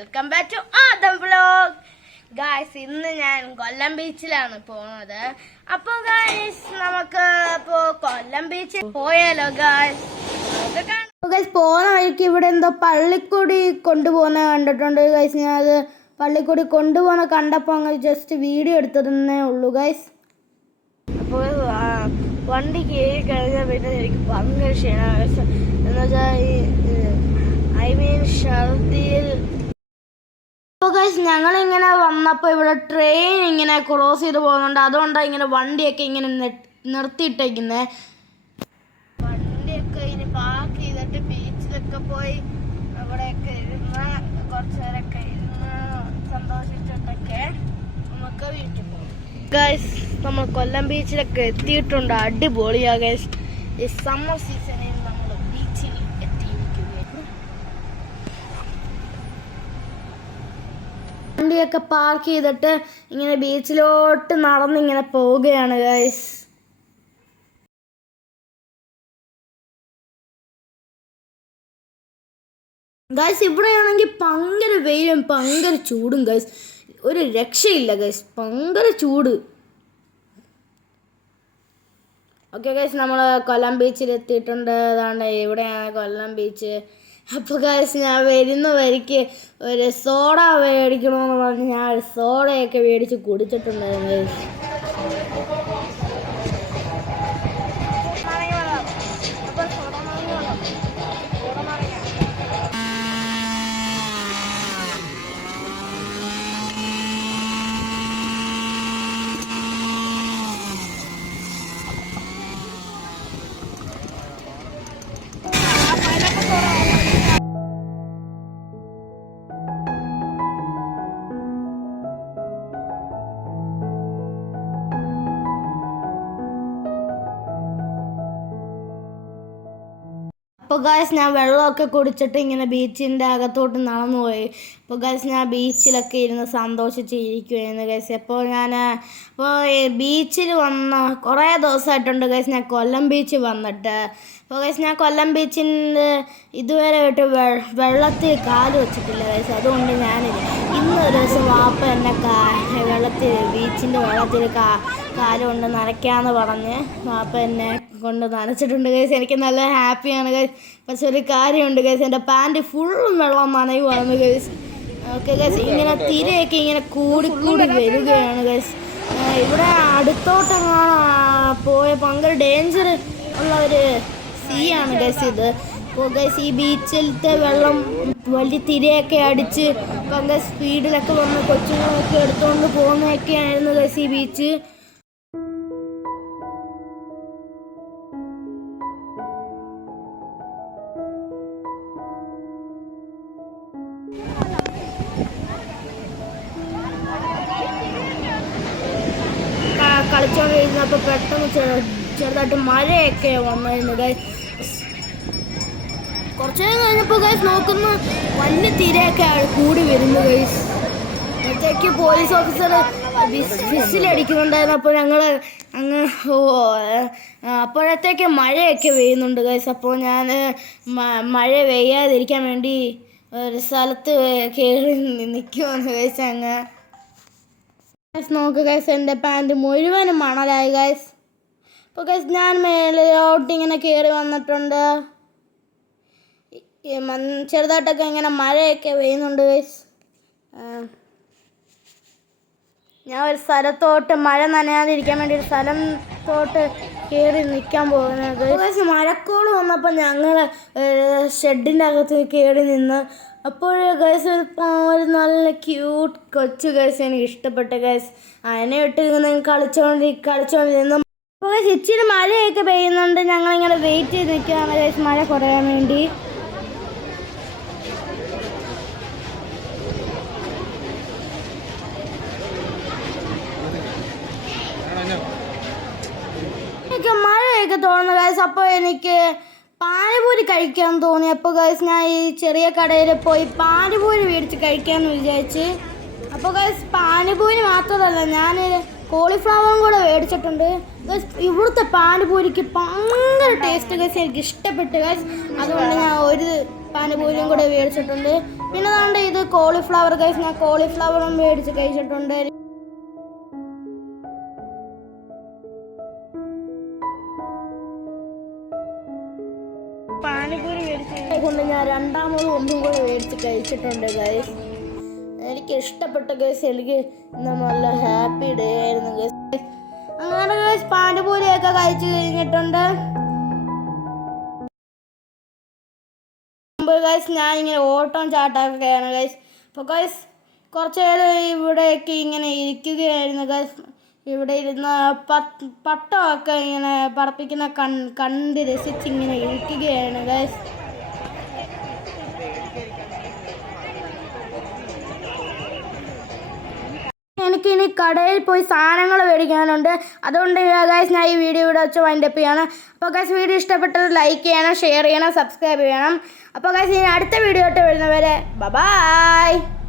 Welcome back to Adam vlog. Guys, ഇന്ന് ഞാൻ കൊല്ലം ബീച്ചിലാണ് പോകുന്നത്. അപ്പോൾ ഗായ്സ്, നമുക്ക് കൊല്ലം ബീച്ചിൽ പോയാലോ ഗായ്സ്? പോകുന്ന വഴിക്ക് ഇവിടെ എന്തോ പള്ളിക്കൊടി കൊണ്ടുപോകുന്ന കണ്ടിട്ടുണ്ട് ഗായ്സ്. ഞാൻ അത് പള്ളിക്കൊടി കൊണ്ടുപോകുന്ന കണ്ടപ്പോൾ അങ്ങനെ ജസ്റ്റ് വീഡിയോ എടുത്തതന്നേ ഉള്ളൂ ഗായ്സ്. അപ്പോൾ വണ്ടി കയറി കഴിഞ്ഞാൽ പിന്നെ എനിക്ക് ഭയങ്കര ക്ഷീണമാണ് എന്നുവെച്ചാൽ ഷർദിയിൽ. അപ്പോൾ ഗൈസ്, ഞങ്ങളിങ്ങനെ വന്നപ്പോൾ ഇവിടെ ട്രെയിൻ ഇങ്ങനെ ക്രോസ് ചെയ്ത് പോകുന്നുണ്ട്. അതുകൊണ്ടാണ് ഇങ്ങനെ വണ്ടിയൊക്കെ ഇങ്ങനെ നിർത്തിയിട്ടേക്കുന്നത്. വണ്ടിയൊക്കെ ഇനി പാർക്ക് ചെയ്തിട്ട് ബീച്ചിലൊക്കെ പോയി അവിടെയൊക്കെ ഇരുന്ന് കുറച്ച് നേരമൊക്കെ ഇരുന്ന് സന്തോഷിച്ചിട്ടൊക്കെ നമുക്ക് വീട്ടിൽ പോകും. ഗൈസ്, നമ്മൾ കൊല്ലം ബീച്ചിലൊക്കെ എത്തിയിട്ടുണ്ട്. അടിപൊളിയാ ഗൈസ്. ഈ സമ്മർ സീസണിൽ നമ്മൾ ബീച്ചിൽ എത്തിയിരിക്കുകയാണ്. വണ്ടിയൊക്കെ പാർക്ക് ചെയ്തിട്ട് ഇങ്ങനെ ബീച്ചിലോട്ട് നടന്നിങ്ങനെ പോവുകയാണ് ഗൈസ്. ഗൈസ്, ഇവിടെയാണെങ്കിൽ ഭയങ്കര വെയിലും ഭയങ്കര ചൂടും ഗൈസ്. ഒരു രക്ഷയില്ല ഗൈസ്, ഭയങ്കര ചൂട്. ഓക്കെ ഗൈസ്, നമ്മൾ കൊല്ലം ബീച്ചിൽ എത്തിയിട്ടുണ്ട്. അതാണ് ഇവിടെയാണ് കൊല്ലം ബീച്ച്. അപ്പോൾ ഗൈസ്, ഞാൻ വരുന്ന വഴിക്ക് ഒരു സോഡ മേടിക്കണമെന്ന് പറഞ്ഞ് ഞാൻ ഒരു സോഡയൊക്കെ മേടിച്ച് കുടിച്ചിട്ടുണ്ടായിരുന്നു ഗൈസ്. അപ്പോൾ ഗൈസ്, ഞാൻ വെള്ളമൊക്കെ കുടിച്ചിട്ട് ഇങ്ങനെ ബീച്ചിൻ്റെ അകത്തോട്ട് നടന്നു പോയി. അപ്പോൾ ഗൈസ്, ഞാൻ ബീച്ചിലൊക്കെ ഇരുന്ന് സന്തോഷിച്ചിരിക്കുകയായിരുന്നു ഗൈസ്. അപ്പോൾ ബീച്ചിൽ വന്ന കുറേ ദിവസമായിട്ടുണ്ട് ഗൈസ് ഞാൻ കൊല്ലം ബീച്ചിൽ വന്നിട്ട്. അപ്പോൾ ഗൈസ്, ഞാൻ കൊല്ലം ബീച്ചിൻ്റെ ഇതുവരെ ആയിട്ട് വെള്ളത്തിൽ കാല് വെച്ചിട്ടില്ല ഗൈസ്. അതുകൊണ്ട് ഞാൻ ഇന്നൊരു ദിവസം വാപ്പ എന്നെ ബീച്ചിൻ്റെ വെള്ളത്തിൽ കാല് കൊണ്ട് നനയ്ക്കാമെന്ന് പറഞ്ഞ് വാപ്പ എന്നെ കൊണ്ട് നനച്ചിട്ടുണ്ട് ഗൈസ്. എനിക്ക് നല്ല ഹാപ്പിയാണ് ഗൈസ്. പക്ഷെ ഒരു കാര്യമുണ്ട് ഗൈസ്, എൻ്റെ പാൻറ്റ് ഫുള്ളും വെള്ളം നനയുവാണ് ഗൈസ്. ഓക്കെ ഗൈസ്, ഇങ്ങനെ തിരയൊക്കെ ഇങ്ങനെ കൂടിക്കൂടി വരികയാണ് ഗൈസ്. ഇവിടെ അടുത്തോട്ടെങ്ങാണ് പോയ ഭയങ്കര ഡേഞ്ചർ ഉള്ള ഒരു സീയാണ് ഗൈസ് ഇത്. അപ്പോൾ ഗൈസ്, ഈ ബീച്ചിലത്തെ വെള്ളം വലിയ തിരയൊക്കെ അടിച്ച് ഭയങ്കര സ്പീഡിലൊക്കെ വന്ന് കൊച്ചുങ്ങളൊക്കെ എടുത്തുകൊണ്ട് പോകുന്നതൊക്കെയായിരുന്നു ഗൈസ് ഈ ബീച്ച്. കളിച്ചോണ്ടിരുന്നപ്പോൾ പെട്ടെന്ന് ചെറുതായിട്ട് മഴയൊക്കെ വന്നിരുന്നു ഗൈസ്. കുറച്ച് നേരം കഴിഞ്ഞപ്പോൾ ഗൈസ് നോക്കുന്നു വലിയ തിരയൊക്കെ കൂടി വരുന്നു ഗൈസ്. അപ്പോഴത്തേക്ക് പോലീസ് ഓഫീസർ വിസിലടിക്കുന്നുണ്ടായിരുന്നു. അപ്പോൾ ഞങ്ങൾ അപ്പോഴത്തേക്ക് മഴയൊക്കെ പെയ്യുന്നുണ്ട് ഗൈസ്. അപ്പോൾ ഞാൻ മഴ പെയ്യാതിരിക്കാൻ വേണ്ടി ഒരു സ്ഥലത്ത് കയറി നിൽക്കുവാണ് ഗൈസ്. ഗൈസ് നോക്ക് ഗൈസ്, എൻ്റെ പാൻറ്റ് മുഴുവനും മണലായി ഗൈസ്. അപ്പോൾ ഗൈസ്, ഞാൻ മേലോട്ട് ഇങ്ങനെ കയറി വന്നിട്ടുണ്ട്. ചെറുതായിട്ടൊക്കെ ഇങ്ങനെ മഴയൊക്കെ പെയ്യുന്നുണ്ട് ഗൈസ്. ഞാൻ ഒരു സ്ഥലത്തോട്ട് മഴ നനയാതിരിക്കാൻ വേണ്ടി ഒരു സ്ഥലത്തോട്ട് കയറി നിൽക്കാൻ പോകുന്നത് ഗൈസ്. മഴക്കോള് വന്നപ്പോൾ ഞങ്ങൾ ഷെഡിൻ്റെ അകത്ത് കയറി നിന്ന്. അപ്പോൾ ഗൈസ്, ഒരു നല്ല ക്യൂട്ട് കൊച്ചു ഗൈസ് എനിക്ക് ഇഷ്ടപ്പെട്ട ഗൈസ്. അതിനെ ഇട്ട് കളിച്ചോണ്ടിരുന്നു. അപ്പോൾ ഗൈസ്, ഇച്ചിരി മഴയൊക്കെ പെയ്യുന്നുണ്ട്. ഞങ്ങളിങ്ങനെ വെയിറ്റ് ചെയ്ത് നിൽക്കുകയാണ് ഗൈസ് മഴ കുറയാൻ വേണ്ടി. മഴയൊക്കെ തോന്നുന്നു ഗൈസ്. അപ്പോൾ എനിക്ക് പാനിപൂരി കഴിക്കാൻ തോന്നി. അപ്പോൾ ഗൈസ്, ഞാൻ ഈ ചെറിയ കടയിൽ പോയി പാനിപൂരി മേടിച്ച് കഴിക്കാമെന്ന് വിചാരിച്ച്. അപ്പോൾ ഗൈസ്, പാനിപൂരി മാത്രമല്ല, ഞാൻ കോളിഫ്ലവറും കൂടെ മേടിച്ചിട്ടുണ്ട് ഗൈസ്. ഇവിടുത്തെ പാനിപൂരിക്ക് ഭയങ്കര ടേസ്റ്റ് ഗൈസ്, എനിക്ക് ഇഷ്ടപ്പെട്ടു ഗൈസ്. അതുകൊണ്ട് ഞാൻ പാനിപൂരിയും കൂടെ മേടിച്ചിട്ടുണ്ട്. പിന്നെ അതുകൊണ്ട് ഇത് കോളിഫ്ലവർ ഗൈസ്, ഞാൻ കോളിഫ്ലവറും മേടിച്ച് കഴിച്ചിട്ടുണ്ട്. പാനിപൂരി മേടിച്ചുകൊണ്ട് ഞാൻ രണ്ടാമത് ഒന്നും കൂടെ മേടിച്ച് കഴിച്ചിട്ടുണ്ട് ഗൈസ്. എനിക്ക് ഇഷ്ടപ്പെട്ട ഗൈസ്. എനിക്ക് നല്ല ഹാപ്പി ഡേ ആയിരുന്നു ഗൈസ്. അങ്ങനെ ഗൈസ് പാനിപൂരിയൊക്കെ കഴിച്ച് കഴിഞ്ഞിട്ടുണ്ട്. ഗൈസ് ഞാനിങ്ങനെ ഓട്ടം ചാട്ടമൊക്കെയാണ് ഗൈസ്. അപ്പോൾ ഗൈസ് കുറച്ച് നേരം ഇവിടെയൊക്കെ ഇങ്ങനെ ഇരിക്കുകയായിരുന്നു ഗൈസ്. ഇവിടെ ഇരുന്ന് പട്ടമൊക്കെ ഇങ്ങനെ പറപ്പിക്കുന്ന കണ്ട് രസിച്ചിങ്ങനെ ഇരിക്കുകയാണ് ഗൈസ്. എനിക്കിനി കടയിൽ പോയി സാധനങ്ങൾ മേടിക്കാനുണ്ട്. അതുകൊണ്ട് ഗൈസ് ഞാൻ ഈ വീഡിയോ ഇവിടെ വെച്ച് വൈൻഡപ്പ് ചെയ്യണം. അപ്പോൾ ഗൈസ് വീഡിയോ ഇഷ്ടപ്പെട്ടത് ലൈക്ക് ചെയ്യണം, ഷെയർ ചെയ്യണം, സബ്സ്ക്രൈബ് ചെയ്യണം. അപ്പോൾ ഗൈസ് ഇനി അടുത്ത വീഡിയോ ആയിട്ട് വരുന്നവരെ ബൈ.